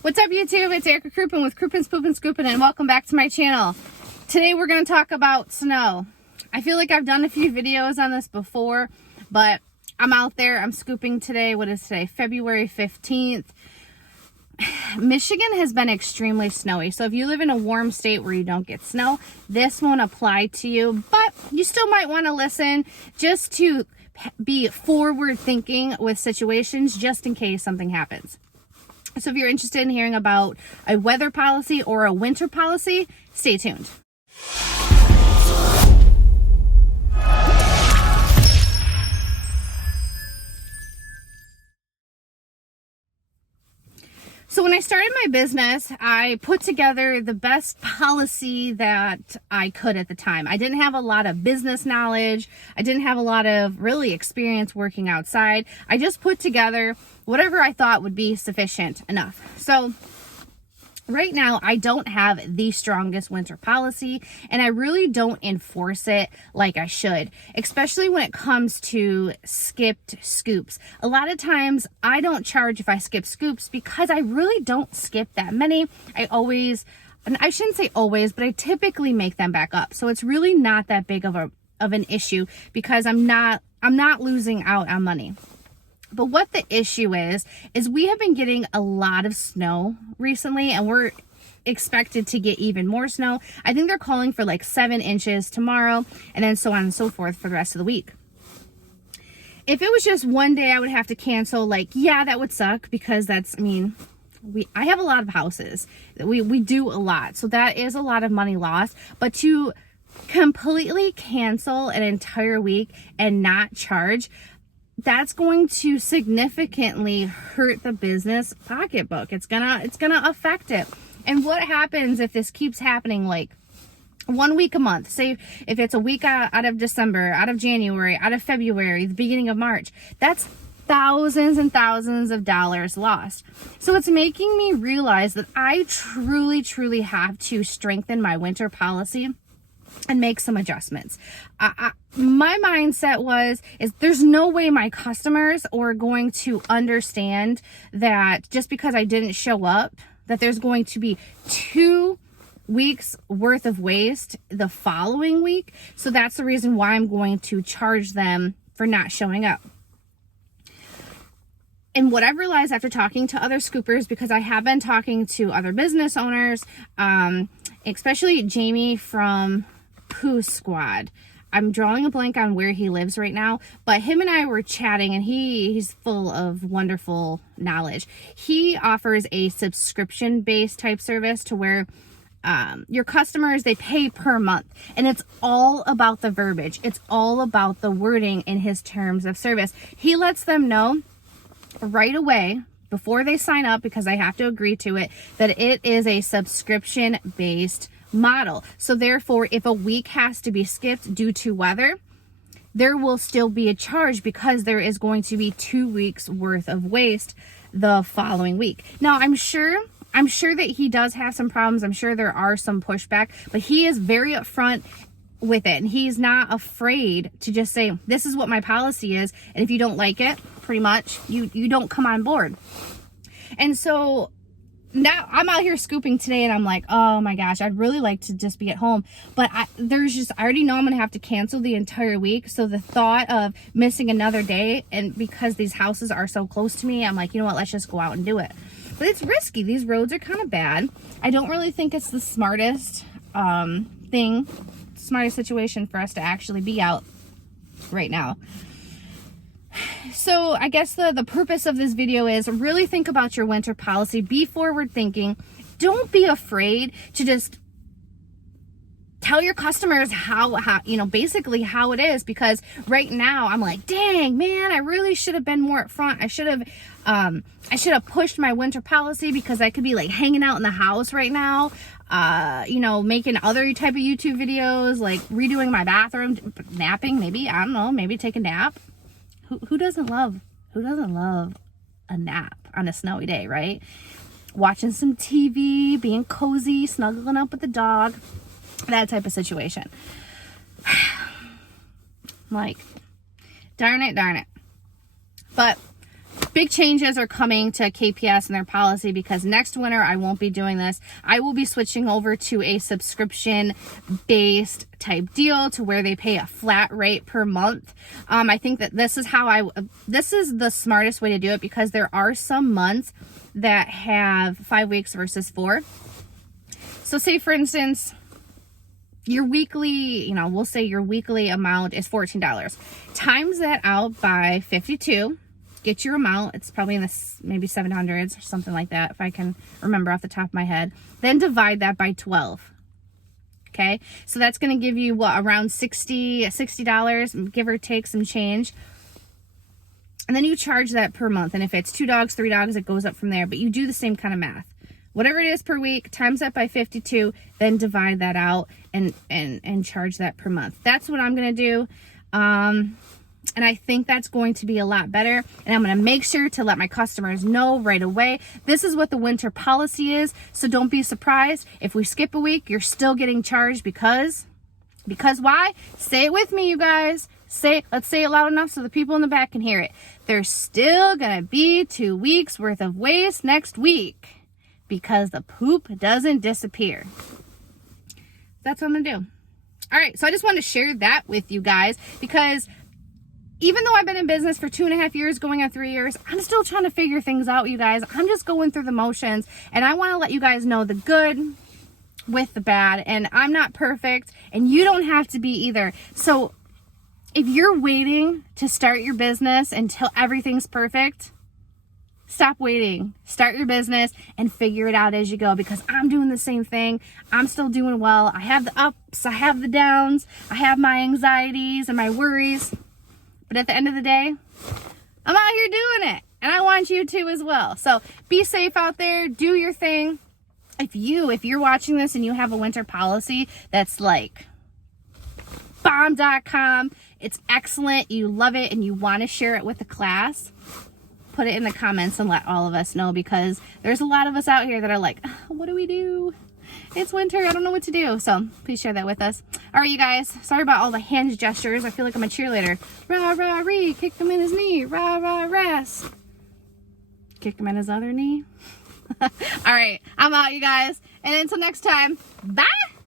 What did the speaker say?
What's up, YouTube? It's Erica Crouppen with Crouppen Spoopin' Scoopin', and welcome back to my channel. Today we're going to talk about snow. I feel like I've done a few videos on this before, but I'm out there. I'm scooping today. What is today? February 15th. Michigan has been extremely snowy, so if you live in a warm state where you don't get snow, this won't apply to you, but you still might want to listen just to be forward thinking with situations just in case something happens. So if you're interested in hearing about a weather policy or a winter policy, stay tuned. So when I started my business, I put together the best policy that I could at the time. I didn't have a lot of business knowledge. I didn't have a lot of really experience working outside. I just put together whatever I thought would be sufficient enough. So right now, I don't have the strongest winter policy, and I really don't enforce it like I should, especially when it comes to skipped scoops. A lot of times, I don't charge if I skip scoops because I really don't skip that many. And I shouldn't say always, but I typically make them back up. So it's really not that big of an issue because I'm not losing out on money. But what the issue is we have been getting a lot of snow recently, and we're expected to get even more snow. I think they're calling for like 7 inches tomorrow, and then so on and so forth for the rest of the week. If it was just one day I would have to cancel, like, yeah, that would suck because I have a lot of houses. We do a lot. So that is a lot of money lost. But to completely cancel an entire week and not charge, that's going to significantly hurt the business pocketbook. It's gonna affect it. And what happens if this keeps happening like 1 week a month? Say if it's a week out of December, out of January, out of February, the beginning of March, that's thousands and thousands of dollars lost. So it's making me realize that I truly have to strengthen my winter policy and make some adjustments. My mindset is there's no way my customers are going to understand that just because I didn't show up, that there's going to be 2 weeks worth of waste the following week. So that's the reason why I'm going to charge them for not showing up. And what I've realized after talking to other scoopers, because I have been talking to other business owners, especially Jamie from Pooh Squad. I'm drawing a blank on where he lives right now, but him and I were chatting, and he's full of wonderful knowledge. He offers a subscription-based type service to where your customers, they pay per month, and it's all about the verbiage. It's all about the wording in his terms of service. He lets them know right away before they sign up, because I have to agree to it, that it is a subscription-based model. So therefore, if a week has to be skipped due to weather, there will still be a charge because there is going to be 2 weeks worth of waste the following week. Now, I'm sure that he does have some problems. I'm sure there are some pushback, but he is very upfront with it, and he's not afraid to just say, this is what my policy is, and if you don't like it, pretty much you don't come on board. And so now I'm out here scooping today, and I'm like, oh my gosh, I'd really like to just be at home, but I already know I'm gonna have to cancel the entire week. So the thought of missing another day, and because these houses are so close to me, I'm like, you know what, let's just go out and do it. But it's risky. These roads are kind of bad. I don't really think it's the smartest situation for us to actually be out right now. So I guess the purpose of this video is really think about your winter policy. Be forward thinking. Don't be afraid to just tell your customers how basically how it is, because right now I'm like, dang man, I really should have been more upfront. I should have pushed my winter policy, because I could be like hanging out in the house right now, making other type of YouTube videos, like redoing my bathroom, napping, maybe, I don't know, maybe take a nap. Who doesn't love a nap on a snowy day, right? Watching some TV, being cozy, snuggling up with the dog, that type of situation. Like, darn it. But big changes are coming to KPS and their policy, because next winter I won't be doing this. I will be switching over to a subscription based type deal to where they pay a flat rate per month. I think that this is the smartest way to do it, because there are some months that have 5 weeks versus 4. So say for instance, your weekly, we'll say your weekly amount is $14. Times that out by 52. Get your amount. It's probably in the maybe 700s or something like that, if I can remember off the top of my head. Then divide that by 12. Okay, so that's going to give you what, around $60, give or take some change. And then you charge that per month. And if it's 2 dogs, 3 dogs, it goes up from there. But you do the same kind of math. Whatever it is per week, times that by 52, then divide that out and charge that per month. That's what I'm going to do. And I think that's going to be a lot better. And I'm going to make sure to let my customers know right away. This is what the winter policy is. So don't be surprised if we skip a week, you're still getting charged because why? Say it with me, you guys. Let's say it loud enough so the people in the back can hear it. There's still going to be 2 weeks worth of waste next week, because the poop doesn't disappear. That's what I'm going to do. All right. So I just wanted to share that with you guys, because even though I've been in business for 2.5 years, going on 3 years, I'm still trying to figure things out, you guys. I'm just going through the motions, and I want to let you guys know the good with the bad. And I'm not perfect, and you don't have to be either. So if you're waiting to start your business until everything's perfect, stop waiting. Start your business and figure it out as you go, because I'm doing the same thing. I'm still doing well. I have the ups, I have the downs, I have my anxieties and my worries. But at the end of the day, I'm out here doing it, and I want you to as well. So be safe out there. Do your thing. If you're watching this and you have a winter policy that's like bomb.com, it's excellent, you love it, and you want to share it with the class, put it in the comments and let all of us know, because there's a lot of us out here that are like, what do we do? It's winter, I don't know what to do. So please share that with us. All right, you guys, sorry about all the hand gestures. I feel like I'm a cheerleader. Rah, rah, ree, kick him in his knee. Rah, rah, rest. Kick him in his other knee. All right, I'm out, you guys. And until next time, bye.